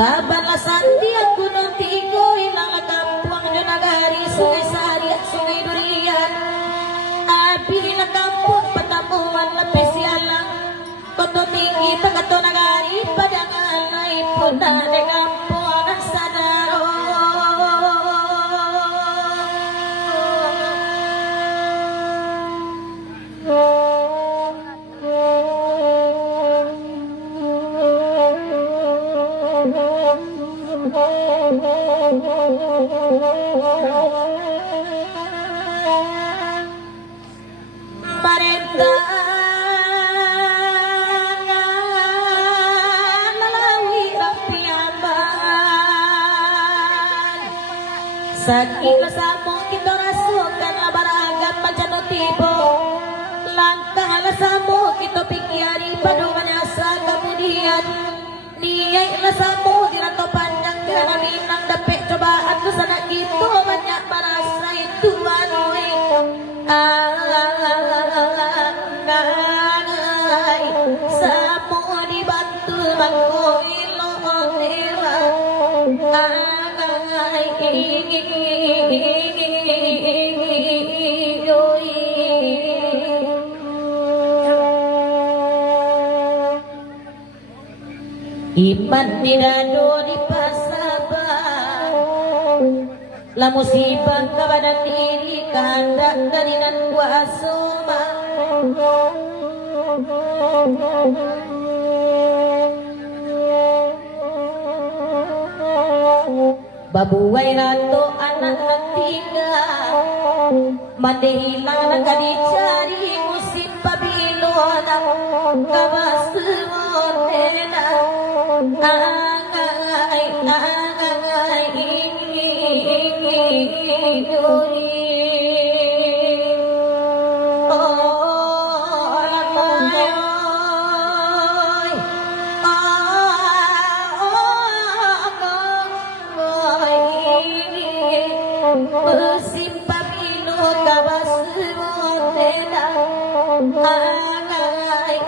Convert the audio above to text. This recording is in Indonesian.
Tabanlah sandian gunung tigo ilang kampung jo nagari sungai sariat sungai durian abila kampung patamuan lepes sialang koto tinggi tagato nagari padangan naipuna de kampung sadaro Sakit samo kita rasukan labaragam macam tibo langkah samo kita pikiari paduan asa kemudian niat samo dirato panjang dirana minang dapet cobaan tu sana gitu banyak merasa itu anoi samo dibantu bangkoilo onera iman dirado di pasaban la musibah kepada diri kehendak dari nan kuasa babuai rato anak tiga mande hilang nak dicari musim pabilona kabas monena angai musim pabilo kabas monena angai